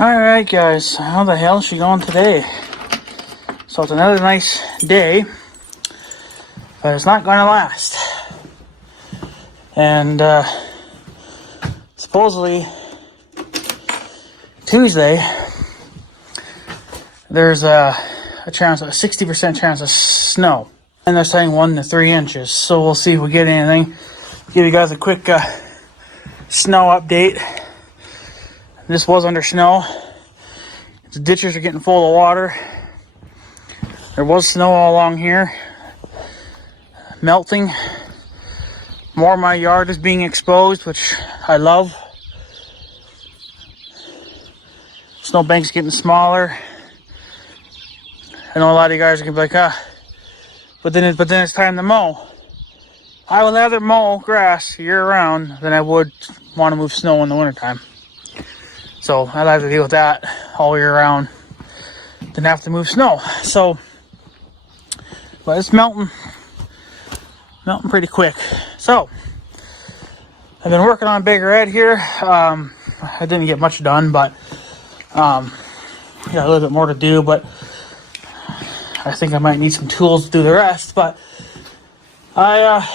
Alright guys, how the hell is she going today? So it's another nice day, but it's not going to last. And supposedly Tuesday there's a 60% chance of snow, and they're saying 1 to 3 inches. So we'll see if we get anything. Give you guys a quick snow update. This was under snow. The ditches are getting full of water. There was snow all along here, melting. More of my yard is being exposed, which I love. Snowbank's getting smaller. I know a lot of you guys are gonna be like, but then it's time to mow. I would rather mow grass year round than I would want to move snow in the wintertime. So I'd have to deal with that all year round than have to move snow. So, but it's melting pretty quick. So I've been working on Big Red here. I didn't get much done, but got a little bit more to do. But I think I might need some tools to do the rest. But I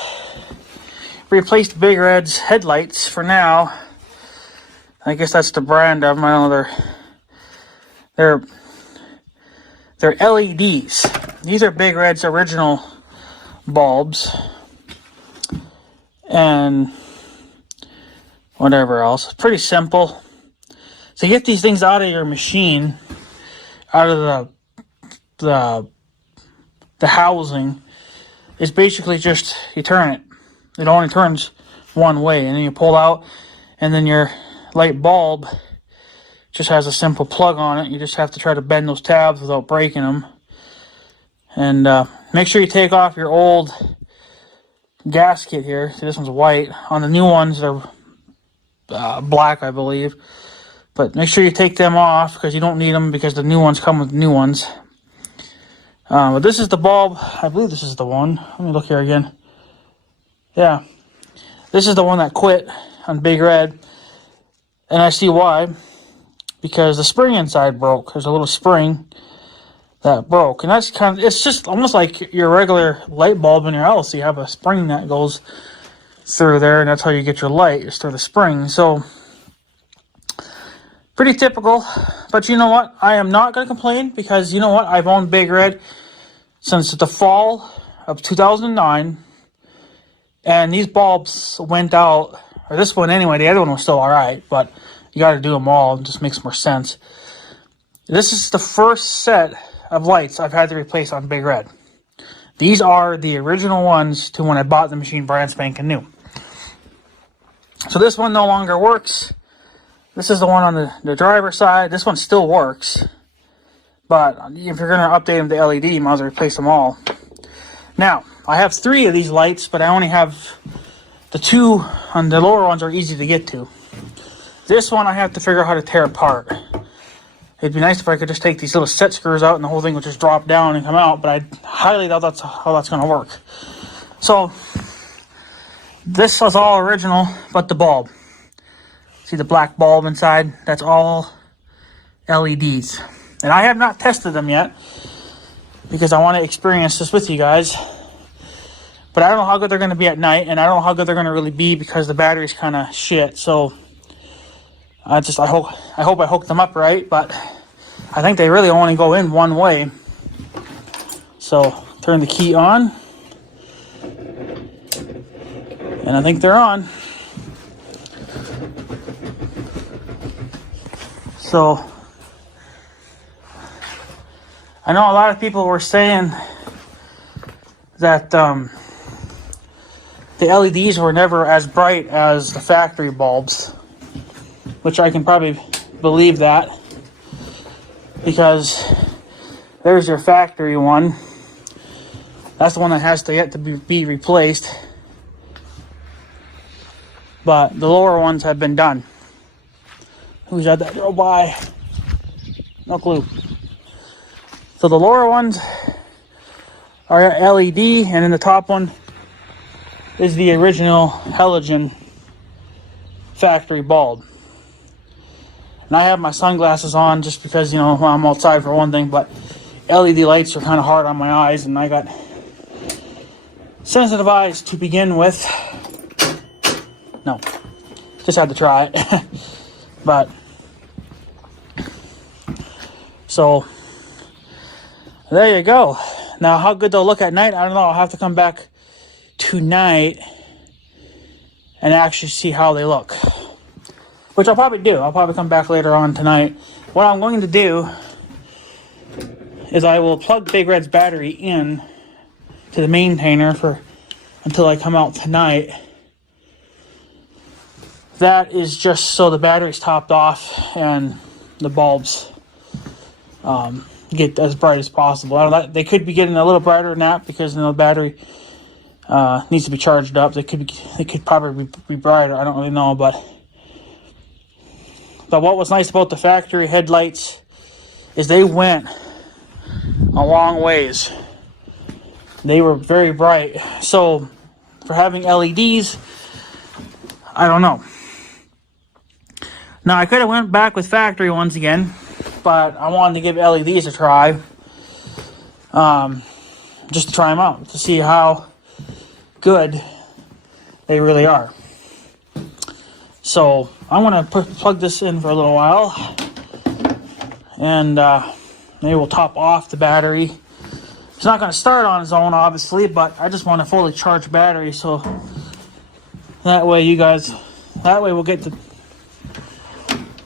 replaced Big Red's headlights for now. I guess that's the brand of them. I don't know, they're LEDs. These are Big Red's original bulbs. And whatever else. It's pretty simple. So you get these things out of your machine, out of the housing. It's basically just, you turn it. It only turns one way, and then you pull out, and then your light bulb just has a simple plug on it. You just have to try to bend those tabs without breaking them. And make sure you take off your old gasket here. See, this one's white. On the new ones, they're black, I believe. But make sure you take them off because you don't need them, because the new ones come with new ones. But this is the bulb. I believe this is the one. Let me look here again. Yeah. This is the one that quit on Big Red. And I see why. Because the spring inside broke. There's a little spring that broke. And that's kind of, it's just almost like your regular light bulb in your house. You have a spring that goes through there, and that's how you get your light, is through the spring. So, pretty typical. But you know what? I am not going to complain, because you know what? I've owned Big Red since the fall of 2009. And these bulbs went out, or this one anyway. The other one was still alright, but you got to do them all. It just makes more sense. This is the first set of lights I've had to replace on Big Red. These are the original ones to when I bought the machine brand spanking new. So this one no longer works. This is the one on the driver's side. This one still works. But if you're going to update them to LED, you might as well replace them all. Now, I have 3 of these lights, but I only have the 2 on the lower ones are easy to get to. This one I have to figure out how to tear apart. It'd be nice if I could just take these little set screws out and the whole thing would just drop down and come out, but I highly doubt that's how that's going to work. So, this is all original, but the bulb. See the black bulb inside? That's all LEDs. And I have not tested them yet, because I want to experience this with you guys. But I don't know how good they're going to be at night, and I don't know how good they're going to really be because the battery's kind of shit. So I hope I hooked them up right, but I think they really only go in one way. So turn the key on, and I think they're on. So I know a lot of people were saying that the LEDs were never as bright as the factory bulbs, which I can probably believe that, because there's your factory one. That's the one that has to yet to be replaced, but the lower ones have been done. Who's that drove by? No clue. So the lower ones are LED, and then the top one is the original halogen factory bulb. And And I have my sunglasses on just because, you know, I'm outside for one thing, but LED lights are kind of hard on my eyes, and I got sensitive eyes to begin with. No, just had to try it. But, so, there you go. Now, how good they'll look at night, I don't know. I'll have to come back tonight and actually see how they look. Which I'll probably do. I'll probably come back later on tonight. What I'm going to do is I will plug Big Red's battery in to the maintainer until I come out tonight. That is just so the battery's topped off and the bulbs get as bright as possible. They could be getting a little brighter than that because, you know, the battery needs to be charged up. They could probably be brighter. I don't really know, but what was nice about the factory headlights is they went a long ways. They were very bright. So for having LEDs, I don't know. Now I could have went back with factory ones again, but I wanted to give LEDs a try. Just to try them out, to see how good they really are. So I'm going to plug this in for a little while, and maybe we'll top off the battery. It's not going to start on its own, obviously, but I just want a fully charged battery, so that way we'll get at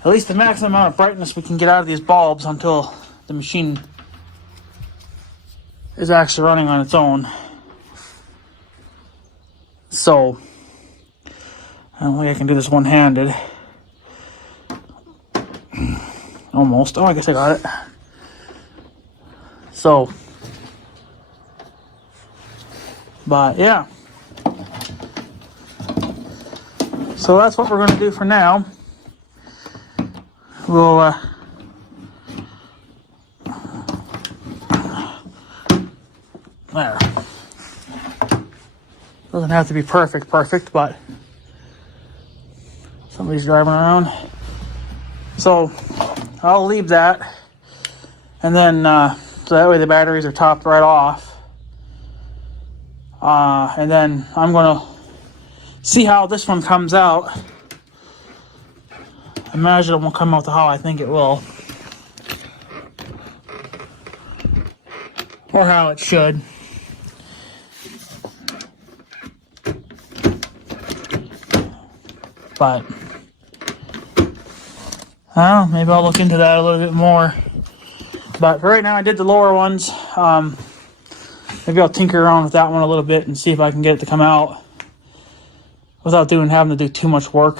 least the maximum amount of brightness we can get out of these bulbs until the machine is actually running on its own. So, I don't think I can do this one-handed. Almost. Oh, I guess I got it. So, but yeah. So that's what we're going to do for now. We'll there. Doesn't have to be perfect, but somebody's driving around. So I'll leave that, and then so that way the batteries are topped right off. And then I'm gonna see how this one comes out. Imagine it won't come out how I think it will, or how it should. But I don't know, maybe I'll look into that a little bit more. But for right now, I did the lower ones. Maybe I'll tinker around with that one a little bit and see if I can get it to come out without having to do too much work.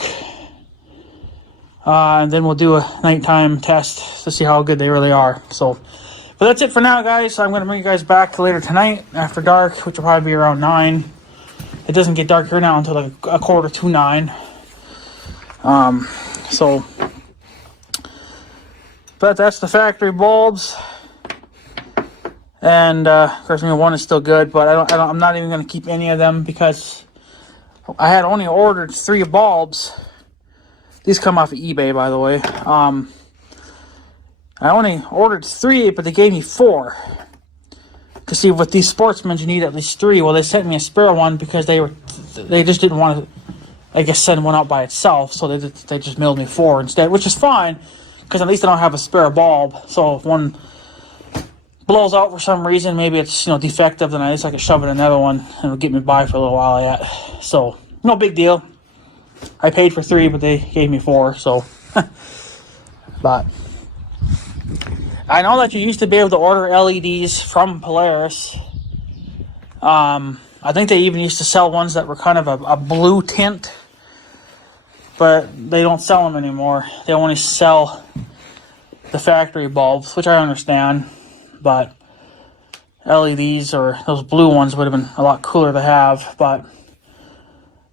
And then we'll do a nighttime test to see how good they really are. So, but that's it for now, guys. I'm going to bring you guys back later tonight after dark, which will probably be around 9. It doesn't get dark here now until like 8:45. So, but that's the factory bulbs. And of course, one is still good, but I'm not even going to keep any of them because I had only ordered 3 bulbs. These come off of eBay, by the way. I only ordered 3, but they gave me 4. To see, with these sportsmen, you need at least 3. Well, they sent me a spare one because they just didn't want to, I guess, send one out by itself. So they just mailed me 4 instead, which is fine because at least I don't have a spare bulb. So if one blows out for some reason, maybe it's defective, then at least I can shove in another one and it'll get me by for a little while yet. So no big deal. I paid for 3, but they gave me 4, so. But I know that you used to be able to order LEDs from Polaris. I think they even used to sell ones that were kind of a blue tint, but they don't sell them anymore. They only sell the factory bulbs, which I understand, but LEDs or those blue ones would have been a lot cooler to have, but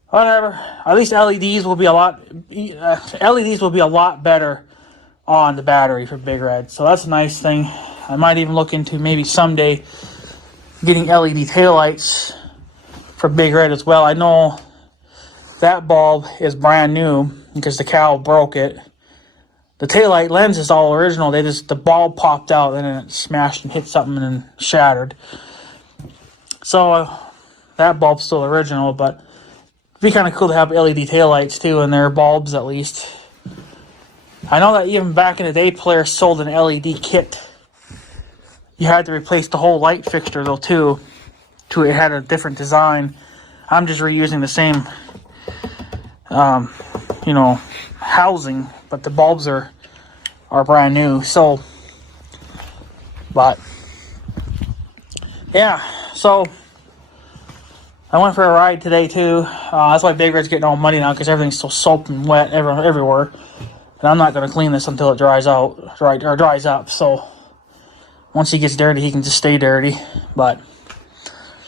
whatever. At least LEDs will be a lot better on the battery for Big Red. So that's a nice thing. I might even look into maybe someday getting LED taillights for Big Red as well. I know that bulb is brand new because the cow broke it. the taillight lens is all original. The bulb popped out and then it smashed and hit something and then shattered. So that bulb's still original, but it'd be kind of cool to have LED taillights too, and their bulbs at least. I know that even back in the day, Polaris sold an LED kit. You had to replace the whole light fixture though too. It had a different design. I'm just reusing the same, housing, but the bulbs are brand new. So, but yeah, so I went for a ride today too. That's why Big Red's getting all muddy now because everything's so soaked and wet everywhere. And I'm not going to clean this until it dries up. So once he gets dirty, he can just stay dirty. But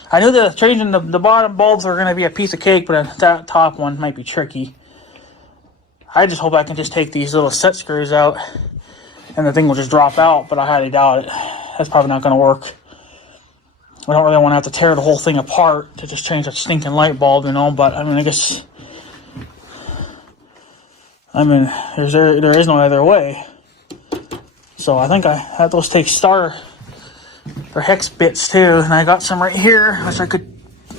I knew that changing the bottom bulbs were going to be a piece of cake, but that top one might be tricky. I just hope I can just take these little set screws out and the thing will just drop out, but I highly doubt it. That's probably not going to work. I don't really want to have to tear the whole thing apart to just change a stinking light bulb, but I mean, there is no other way. So I think I had those take star or hex bits too, and I got some right here, which I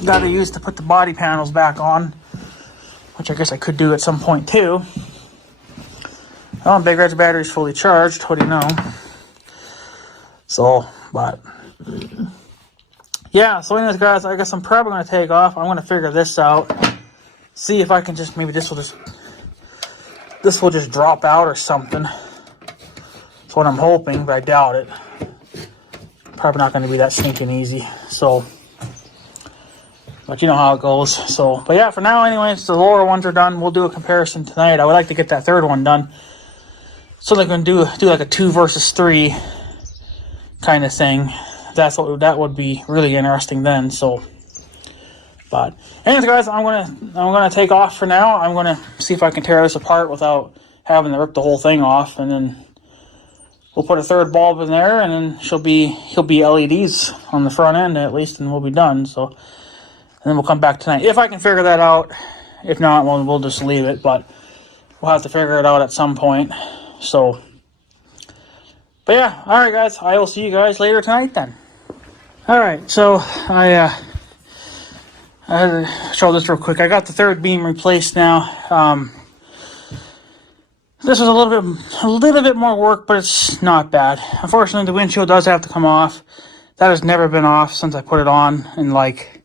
got to use to put the body panels back on, which I guess I could do at some point too. Oh, Big Red's battery's fully charged. What do you know? So, but yeah. So, anyways, guys, I guess I'm probably going to take off. I'm going to figure this out. See if I can just maybe this will just drop out or something. That's what I'm hoping, but I doubt it. Probably not going to be that stinking easy. So, but you know how it goes. So, but yeah, for now, anyways, the lower ones are done. We'll do a comparison tonight. I would like to get that third one done, so they're going to do like a 2 versus 3 kind of thing. That would be really interesting then. So, but anyways, guys, I'm gonna take off for now. I'm gonna see if I can tear this apart without having to rip the whole thing off, and then we'll put a third bulb in there, and then he'll be LEDs on the front end at least, and we'll be done. So, and then we'll come back tonight if I can figure that out. If not, we'll just leave it. But we'll have to figure it out at some point. So, but yeah, all right, guys. I will see you guys later tonight then. All right, so I had to show this real quick. I got the third beam replaced now. This was a little bit more work, but it's not bad. Unfortunately, the windshield does have to come off. That has never been off since I put it on in like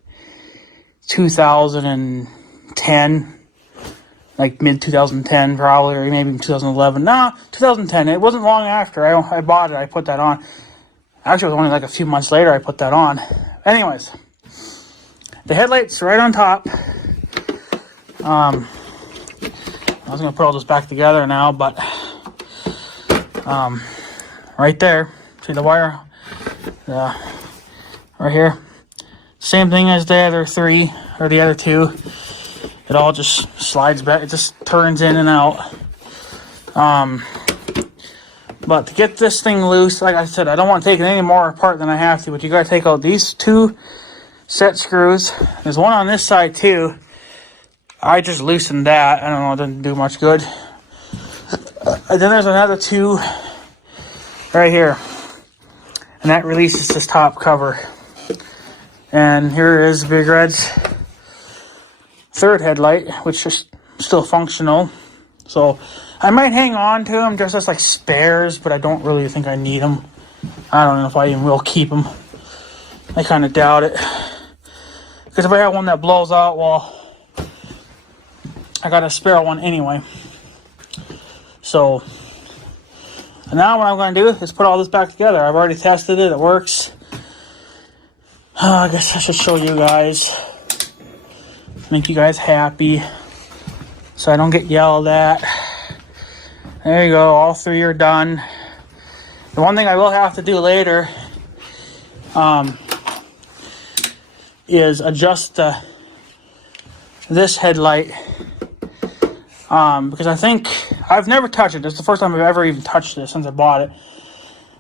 2010, like mid 2010 probably, or maybe 2011. No, 2010. It wasn't long after I bought it. I put that on. Actually, it was only like a few months later I put that on. Anyways, the headlight's right on top. I was going to put all this back together now, but right there, see the wire? Right here. Same thing as the other 3, or the other 2. It all just slides back. It just turns in and out. But to get this thing loose, like I said, I don't want to take it any more apart than I have to, but you got to take out these 2 set screws. There's one on this side too. I just loosened that. I don't know, it didn't do much good. And then there's another 2 right here. And that releases this top cover. And here is Big Red's third headlight, which is still functional. So I might hang on to them just as like spares, but I don't really think I need them. I don't know if I even will keep them. I kind of doubt it. Because if I have one that blows out, well, I got a spare one anyway. So, and now what I'm going to do is put all this back together. I've already tested it. It works. I guess I should show you guys. Make you guys happy. So I don't get yelled at. There you go. All 3 are done. The one thing I will have to do later is adjust this headlight. Because I think I've never touched it. This is the first time I've ever even touched this since I bought it.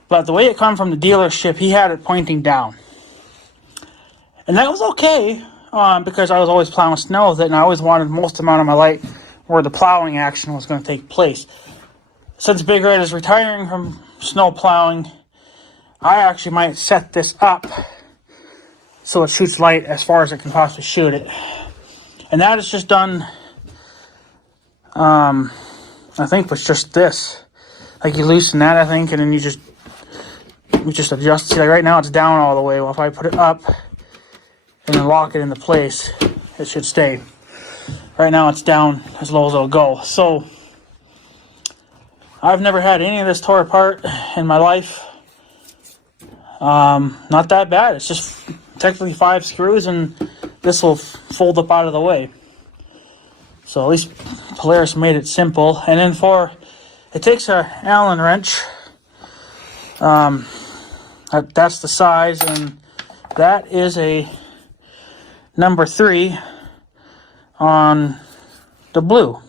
But the way it come from the dealership, he had it pointing down. And that was okay, because I was always plowing snow with it, and I always wanted most amount of my light where the plowing action was going to take place. since Big Red is retiring from snow plowing, I actually might set this up so it shoots light as far as it can possibly shoot it. And that is just done, I think with just this. Like you loosen that, I think, and then you just adjust. See, like right now it's down all the way. Well, if I put it up and then lock it into place, it should stay. Right now it's down as low as it'll go. So I've never had any of this tore apart in my life. Not that bad. It's just technically 5 screws, and this will fold up out of the way. So at least Polaris made it simple. And then it takes a Allen wrench. That's the size, and that is a number 3 on the blue.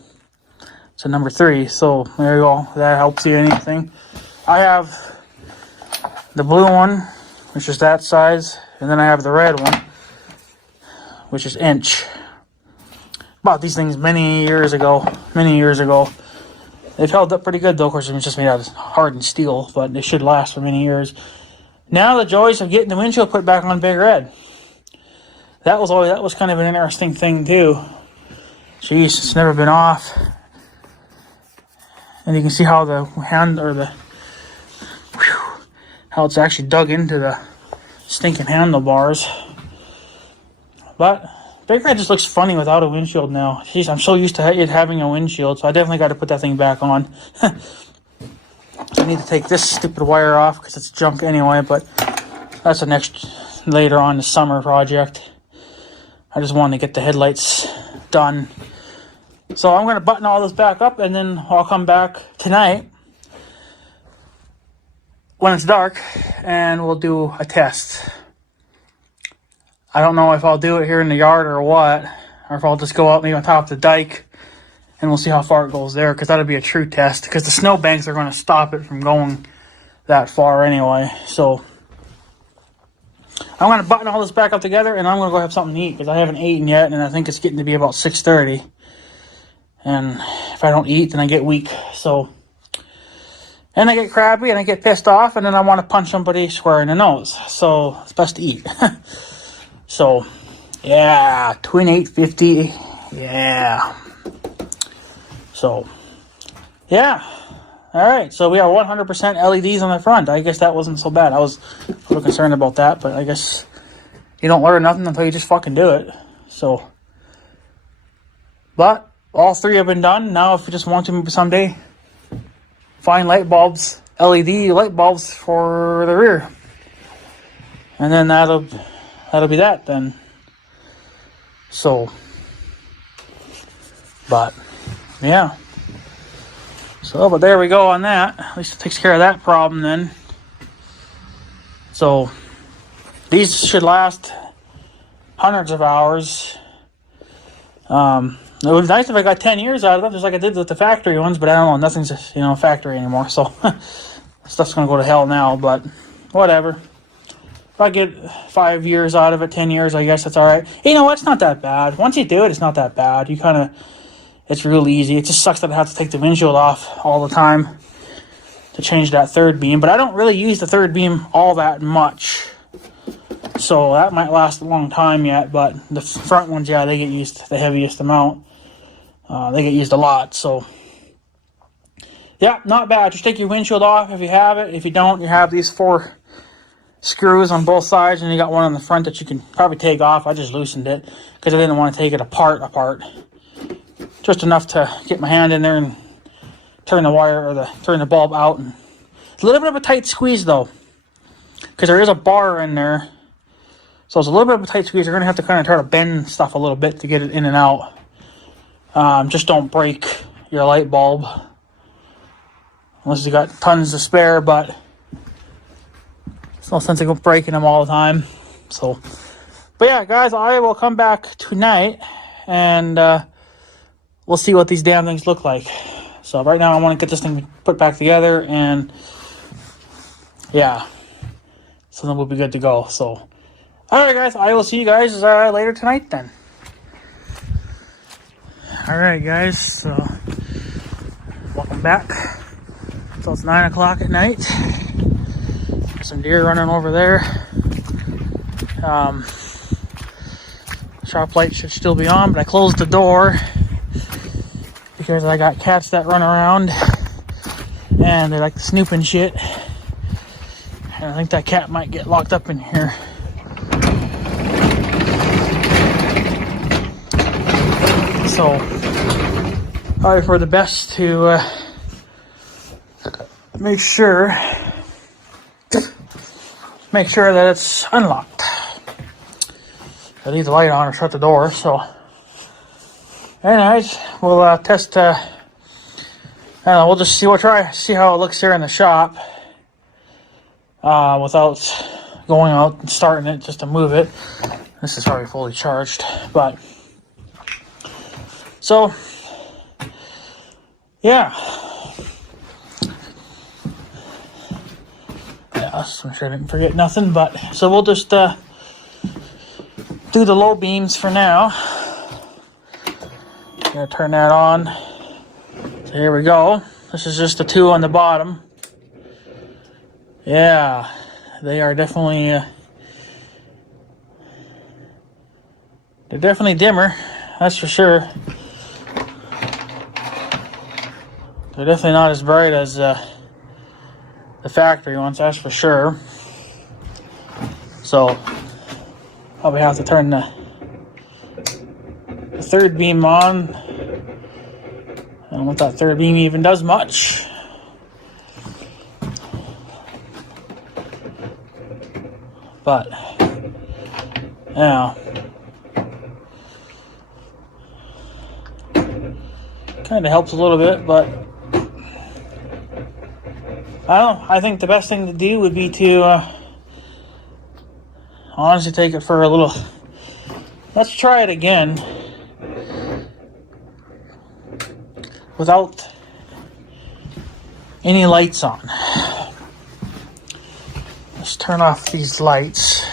It's a number 3, so there you go. That helps you anything. I have the blue one, which is that size, and then I have the red one, which is inch. Bought these things many years ago. They've held up pretty good though. Of course, it's just made out of hardened steel, but they should last for many years. Now the joys of getting the windshield put back on Big Red. That was kind of an interesting thing too. Jeez, it's never been off. And you can see how the how it's actually dug into the stinking handlebars. But Big Red just looks funny without a windshield now. Jeez, I'm so used to it having a windshield, so I definitely got to put that thing back on. I need to take this stupid wire off because it's junk anyway, but that's later on the summer project. I just wanted to get the headlights done. So I'm going to button all this back up, and then I'll come back tonight when it's dark, and we'll do a test. I don't know if I'll do it here in the yard or what, or if I'll just go out maybe on top of the dike, and we'll see how far it goes there, because that'll be a true test, because the snow banks are going to stop it from going that far anyway. So I'm going to button all this back up together, and I'm going to go have something to eat, because I haven't eaten yet, and I think it's getting to be about 6:30. And if I don't eat, then I get weak. So, and I get crabby, and I get pissed off, and then I want to punch somebody square in the nose. So it's best to eat. So, yeah, twin 850, yeah. So, yeah. All right, so we have 100% LEDs on the front. I guess that wasn't so bad. I was a little concerned about that, but I guess you don't learn nothing until you just fucking do it. So, but all 3 have been done. Now, if you just want to someday find light bulbs, LED light bulbs for the rear, and then that'll be that then. So, but yeah. So, but there we go on that. At least it takes care of that problem then. So, these should last hundreds of hours. It would be nice if I got 10 years out of them, just like I did with the factory ones, but I don't know, nothing's, factory anymore, so stuff's gonna go to hell now, but whatever. If I get 5 years out of it, 10 years, I guess that's alright. You know what, it's not that bad. Once you do it, it's not that bad. It's real easy. It just sucks that I have to take the windshield off all the time to change that third beam, but I don't really use the third beam all that much. So that might last a long time yet, but the front ones, yeah, they get used the heaviest amount. They get used a lot, so yeah, not bad. Just take your windshield off if you have it. If you don't, you have these 4 screws on both sides, and you got one on the front that you can probably take off. I just loosened it because I didn't want to take it apart. Just enough to get my hand in there and turn the wire or turn the bulb out. And it's a little bit of a tight squeeze though, because there is a bar in there. So it's a little bit of a tight squeeze. You're going to have to kind of try to bend stuff a little bit to get it in and out. Just don't break your light bulb. Unless you got tons to spare, but there's no sense of breaking them all the time. So, but yeah, guys, I will come back tonight and we'll see what these damn things look like. So right now I want to get this thing put back together, and yeah, so then we'll be good to go. So, alright guys, I will see you guys later tonight then. Alright guys, so welcome back. So it's 9 o'clock at night. There's some deer running over there. Shop light should still be on, but I closed the door because I got cats that run around and they like to snoop and shit. And I think that cat might get locked up in here. So, probably for the best to make sure that it's unlocked. I leave the light on or shut the door. So, anyways, we'll test. We'll just see how it looks here in the shop without going out and starting it just to move it. This is already fully charged, but so yeah. So I'm sure I didn't forget nothing, but so we'll just do the low beams for now. Gonna turn that on. So here we go. This is just the two on the bottom. Yeah, they are definitely they're definitely dimmer, that's for sure. They're definitely not as bright as the factory ones, that's for sure. So probably have to turn the third beam on. I don't know if that third beam even does much. But yeah, kind of helps a little bit, but I don't know. I think the best thing to do would be to honestly take it for a little. Let's try it again without any lights on. Let's turn off these lights.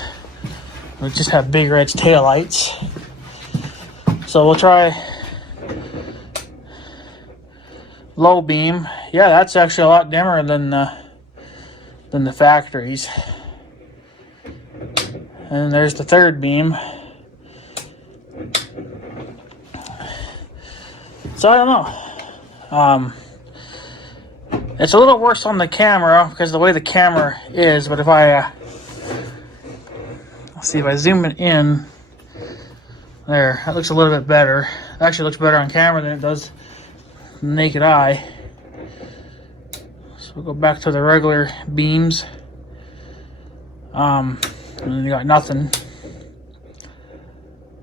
We just have Big Red's tail lights. So we'll try low beam. Yeah, that's actually a lot dimmer than the factories. And there's the third beam. So I don't know. It's a little worse on the camera because of the way the camera is. But if I let's see if I zoom it in, there, that looks a little bit better. It actually looks better on camera than it does naked eye. So we'll go back to the regular beams. And then you got nothing.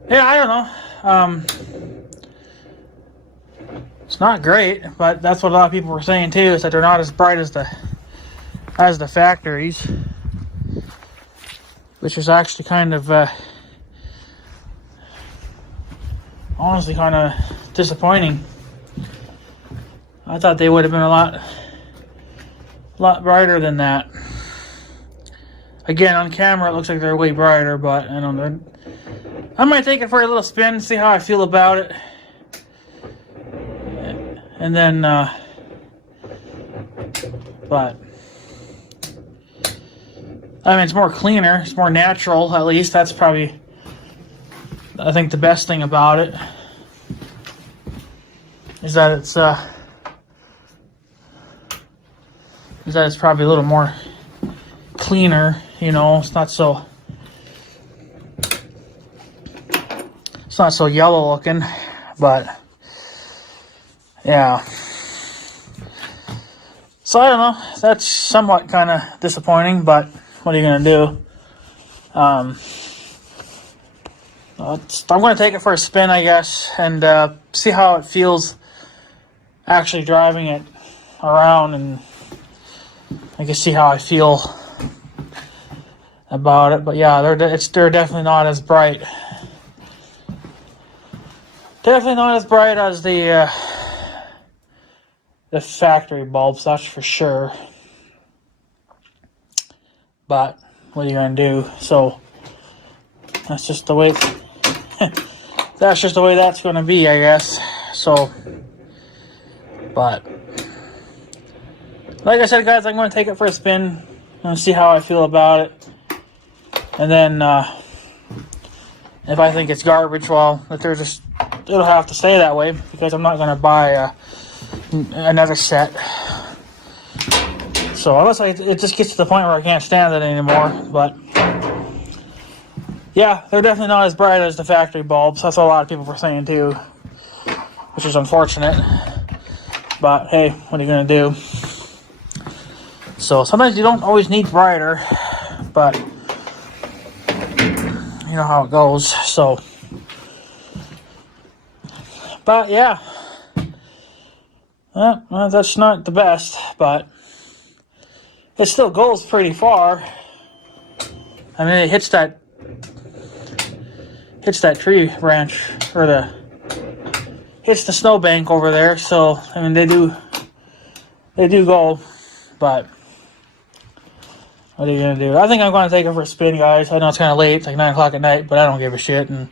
Yeah, I don't know. It's not great, but that's what a lot of people were saying too, is that they're not as bright as the factories, which is actually kind of honestly kind of disappointing. I thought they would have been a lot brighter than that. Again, on camera it looks like they're way brighter, but I don't know. I might take it for a little spin, see how I feel about it. And then, but, I mean, it's more cleaner, it's more natural, at least. That's probably, I think, the best thing about it. Is that it's probably a little more cleaner, you know. It's not so yellow looking, but yeah. So I don't know. That's somewhat kind of disappointing, but what are you gonna do? I'm gonna take it for a spin, I guess, and see how it feels actually driving it around, and I can see how I feel about it. But yeah, they're definitely not as bright. Definitely not as bright as the factory bulbs, that's for sure. But what are you gonna do? So that's just the way. That's just the way that's gonna be, I guess. So, but like I said, guys, I'm going to take it for a spin and see how I feel about it. And then if I think it's garbage, well, it'll have to stay that way because I'm not going to buy another set. So unless it just gets to the point where I can't stand it anymore. But yeah, they're definitely not as bright as the factory bulbs. That's what a lot of people were saying too, which is unfortunate. But hey, what are you going to do? So sometimes you don't always need brighter, but you know how it goes. So, but yeah, well, that's not the best, but it still goes pretty far. I mean, it hits that tree branch, or hits the snowbank over there. So I mean, they do go, but what are you gonna do? I think I'm gonna take it for a spin, guys. I know it's kind of late, it's like 9 o'clock at night, but I don't give a shit, and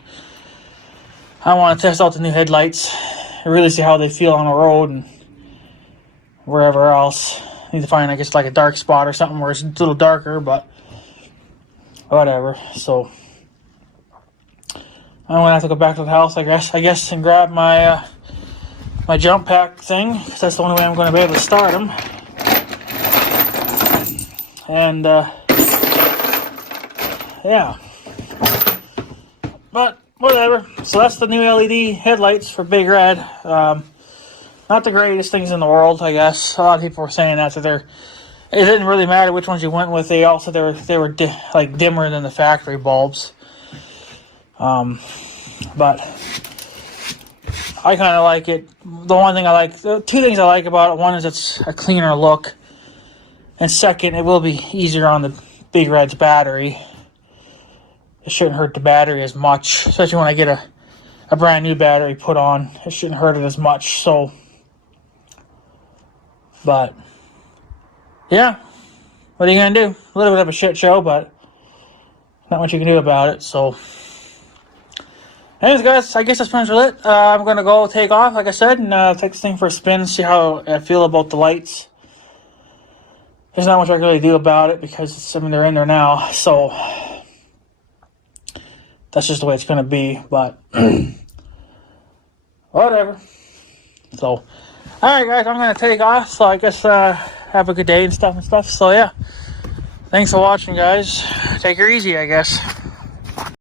I want to test out the new headlights, and really see how they feel on the road and wherever else. I need to find, I guess, like a dark spot or something where it's a little darker, but whatever. So I'm gonna have to go back to the house, I guess, and grab my my jump pack thing, because that's the only way I'm going to be able to start them. And yeah, but whatever. So that's the new LED headlights for Big Red. Not the greatest things in the world, I guess. A lot of people were saying that it didn't really matter which ones you went with. They also they were like dimmer than the factory bulbs. But I kind of like it. The two things I like about it: one is it's a cleaner look, and second, it will be easier on the Big Red's battery. It shouldn't hurt the battery as much, especially when I get a brand new battery put on. It shouldn't hurt it as much. So, but yeah, what are you gonna do? A little bit of a shit show, but not much you can do about it. So, anyways, guys, I guess that's pretty much it. I'm gonna go take off, like I said, and take this thing for a spin, see how I feel about the lights. There's not much I can really do about it because they're in there now, so that's just the way it's gonna be. But whatever. So, all right, guys, I'm gonna take off. So I guess have a good day and stuff. So yeah, thanks for watching, guys. Take her easy, I guess.